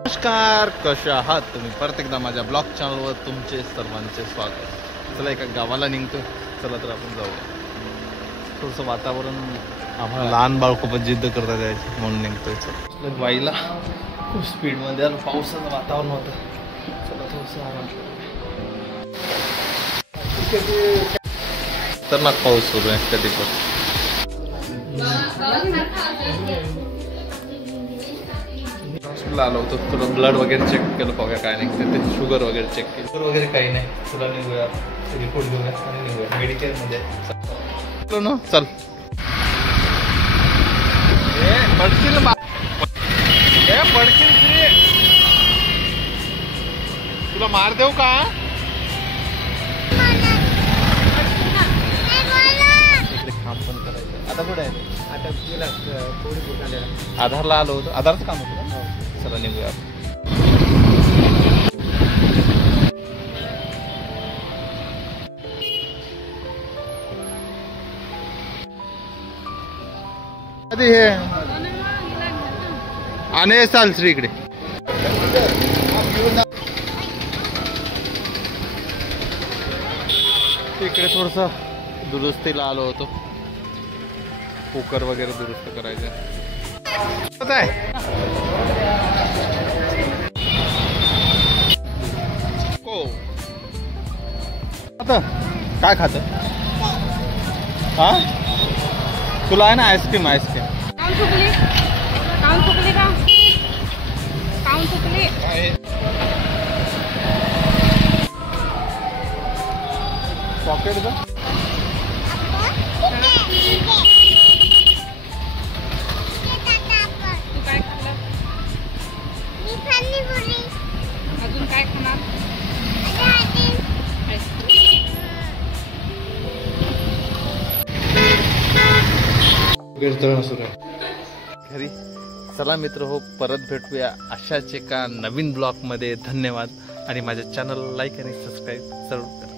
नमस्कार, कशा आहात तुम्ही? परत एकदा माझ्या ब्लॉग चॅनलवर तुमचे सर्वांचे स्वागत. चला एका गावाला निघतो. चला तर आपण जाऊया. थोडंसं वातावरण आम्हाला लहान बाळ खूपच जिद्द करतात जायची म्हणून निघतोय. चला वाईला खूप स्पीडमध्ये आलं. पावसाचं वातावरण होतं. चला थोडंसं आराम तर ना पाऊस सुरू आहे कधी पण. आलो होतो तुला ब्लड वगैरे चेक केलं पाहूया काय नाही ते शुगर वगैरे चेक केलं. शुगर वगैरे काही नाही. तुला निघूया रिपोर्ट घेऊया आणि निघूया मेडिकेअरमध्ये. चलो ना चल. पडशील पडशील श्री. तुला मार देऊ का? इकडे काम पण करायचं. आता कुठे आहे? आता तुला थोडी आधारला आलो होतो. आधारचं काम होतं. चला निघूया. आधी हे आणि चाल श्री इकडे. इकडे थोडस दुरुस्तीला आलो होतो. कुकर वगैरे दुरुस्त करायचं आहे. आता काय खात? हा तुला आहे ना आईस्क्रीम. आईस्क्रीम पॉकेट का? अजून काय खाणार? घरी. चला मित्र हो, परत भेटूया अशाच एका नवीन ब्लॉग मध्ये. धन्यवाद आणि माझ्या चॅनल लाईक आणि सबस्क्राईब जरूर करा.